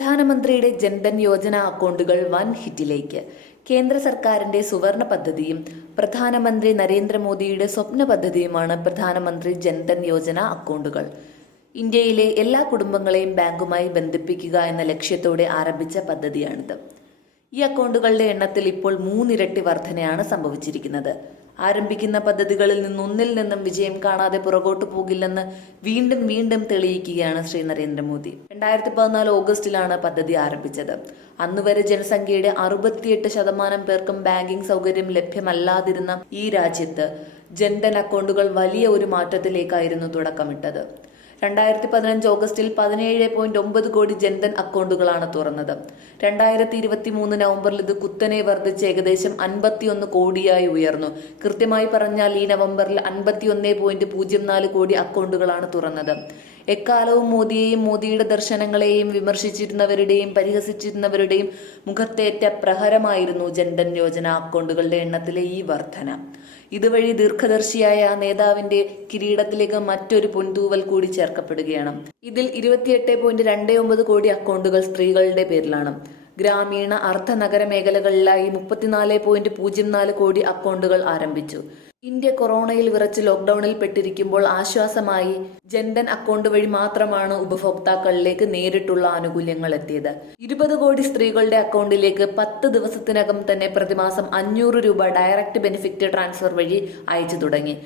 പ്രധാനമന്ത്രിയുടെ ജൻധൻ യോജന അക്കൗണ്ടുകൾ വൻ ഹിറ്റിലേക്ക്. കേന്ദ്ര സർക്കാരിന്റെ സുവർണ പദ്ധതിയും പ്രധാനമന്ത്രി നരേന്ദ്രമോദിയുടെ സ്വപ്ന പദ്ധതിയുമാണ് പ്രധാനമന്ത്രി ജൻധൻ യോജന അക്കൗണ്ടുകൾ. ഇന്ത്യയിലെ എല്ലാ കുടുംബങ്ങളെയും ബാങ്കുമായി ബന്ധിപ്പിക്കുക എന്ന ലക്ഷ്യത്തോടെ ആരംഭിച്ച പദ്ധതിയാണിത്. ഈ അക്കൗണ്ടുകളുടെ എണ്ണത്തിൽ ഇപ്പോൾ 3 ഇരട്ടി വർധനയാണ് സംഭവിച്ചിരിക്കുന്നത്. ആരംഭിക്കുന്ന പദ്ധതികളിൽ നിന്നൊന്നിൽ നിന്നും വിജയം കാണാതെ പുറകോട്ട് പോകില്ലെന്ന് വീണ്ടും വീണ്ടും തെളിയിക്കുകയാണ് ശ്രീ നരേന്ദ്രമോദി. 2014 ഓഗസ്റ്റിലാണ് പദ്ധതി ആരംഭിച്ചത്. അന്നുവരെ ജനസംഖ്യയുടെ 68% പേർക്കും ബാങ്കിംഗ് സൗകര്യം ലഭ്യമല്ലാതിരുന്ന ഈ രാജ്യത്ത് ജൻധൻ അക്കൗണ്ടുകൾ വലിയ ഒരു മാറ്റത്തിലേക്കായിരുന്നു തുടക്കമിട്ടത്. 2015 ഓഗസ്റ്റിൽ 17.9 കോടി ജൻധൻ അക്കൗണ്ടുകളാണ് തുറന്നത്. 2023 നവംബറിൽ ഇത് കുത്തനെ വർദ്ധിച്ച് ഏകദേശം 51 കോടിയായി ഉയർന്നു. കൃത്യമായി പറഞ്ഞാൽ ഈ നവംബറിൽ 51.04 കോടി അക്കൗണ്ടുകളാണ് തുറന്നത്. എക്കാലവും മോദിയെയും മോദിയുടെ ദർശനങ്ങളെയും വിമർശിച്ചിരുന്നവരുടെയും പരിഹസിച്ചിരുന്നവരുടെയും മുഖത്തേറ്റ പ്രഹരമായിരുന്നു ജൻധൻ യോജന അക്കൗണ്ടുകളുടെ എണ്ണത്തിലെ ഈ വർധന. ഇതുവഴി ദീർഘദർശിയായ നേതാവിന്റെ കിരീടത്തിലേക്ക് മറ്റൊരു പൊൻതൂവൽ കൂടി ചേർക്കപ്പെടുകയാണ്. ഇതിൽ 28.29 കോടി അക്കൗണ്ടുകൾ സ്ത്രീകളുടെ പേരിലാണ്. ഗ്രാമീണ അർദ്ധ നഗര മേഖലകളിലായി 34.04 കോടി അക്കൗണ്ടുകൾ ആരംഭിച്ചു. ഇന്ത്യ കൊറോണയിൽ വിറച്ച് ലോക്ക്ഡൌണിൽ പെട്ടിരിക്കുമ്പോൾ ആശ്വാസമായി ജൻധൻ അക്കൗണ്ട് വഴി മാത്രമാണ് ഉപഭോക്താക്കളിലേക്ക് നേരിട്ടുള്ള ആനുകൂല്യങ്ങൾ എത്തിയത്. 20 കോടി സ്ത്രീകളുടെ അക്കൗണ്ടിലേക്ക് 10 ദിവസത്തിനകം തന്നെ പ്രതിമാസം 500 രൂപ ഡയറക്റ്റ് ബെനിഫിറ്റ് ട്രാൻസ്ഫർ വഴി അയച്ചു തുടങ്ങി.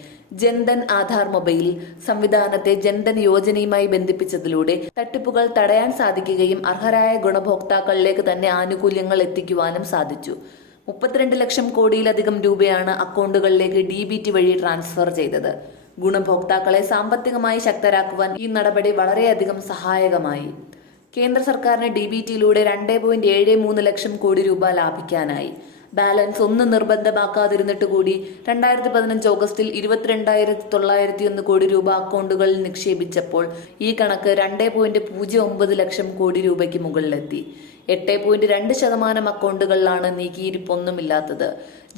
ജൻധൻ ആധാർ മൊബൈൽ സംവിധാനത്തെ ജൻധൻ യോജനയുമായി ബന്ധിപ്പിച്ചതിലൂടെ തട്ടിപ്പുകൾ തടയാൻ സാധിക്കുകയും അർഹരായ ഗുണഭോക്താക്കളിലേക്ക് തന്നെ ആനുകൂല്യങ്ങൾ എത്തിക്കുവാനും സാധിച്ചു. 32 ലക്ഷം കോടിയിലധികം രൂപയാണ് അക്കൗണ്ടുകളിലേക്ക് DBT വഴി ട്രാൻസ്ഫർ ചെയ്തത്. ഗുണഭോക്താക്കളെ സാമ്പത്തികമായി ശക്തരാക്കുവാൻ ഈ നടപടി വളരെയധികം സഹായകമായി. കേന്ദ്ര സർക്കാരിന് DBTയിലൂടെ 2.73 ലക്ഷം കോടി രൂപ ലാഭിക്കാനായി. ബാലൻസ് ഒന്നും നിർബന്ധമാക്കാതിരുന്നിട്ട് കൂടി 2015 ഓഗസ്റ്റിൽ 22,901 കോടി രൂപ അക്കൗണ്ടുകളിൽ നിക്ഷേപിച്ചപ്പോൾ ഈ കണക്ക് 2.09 ലക്ഷം കോടി രൂപയ്ക്ക് മുകളിലെത്തി. 8.2% അക്കൗണ്ടുകളിലാണ് നീക്കിയിരിപ്പൊന്നുമില്ലാത്തത്.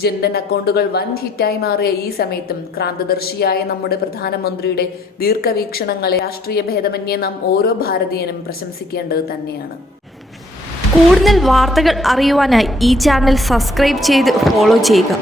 ജൻധൻ അക്കൗണ്ടുകൾ വൻ ഹിറ്റായി മാറിയ ഈ സമയത്തും ക്രാന്തദർശിയായ നമ്മുടെ പ്രധാനമന്ത്രിയുടെ ദീർഘവീക്ഷണങ്ങളെ രാഷ്ട്രീയ ഭേദമന്യേ നാം ഓരോ ഭാരതീയനും പ്രശംസിക്കേണ്ടത് തന്നെയാണ്. കൂടുതൽ വാർത്തകൾ അറിയുവാനായി ഈ ചാനൽ സബ്സ്ക്രൈബ് ചെയ്ത് ഫോളോ ചെയ്യുക.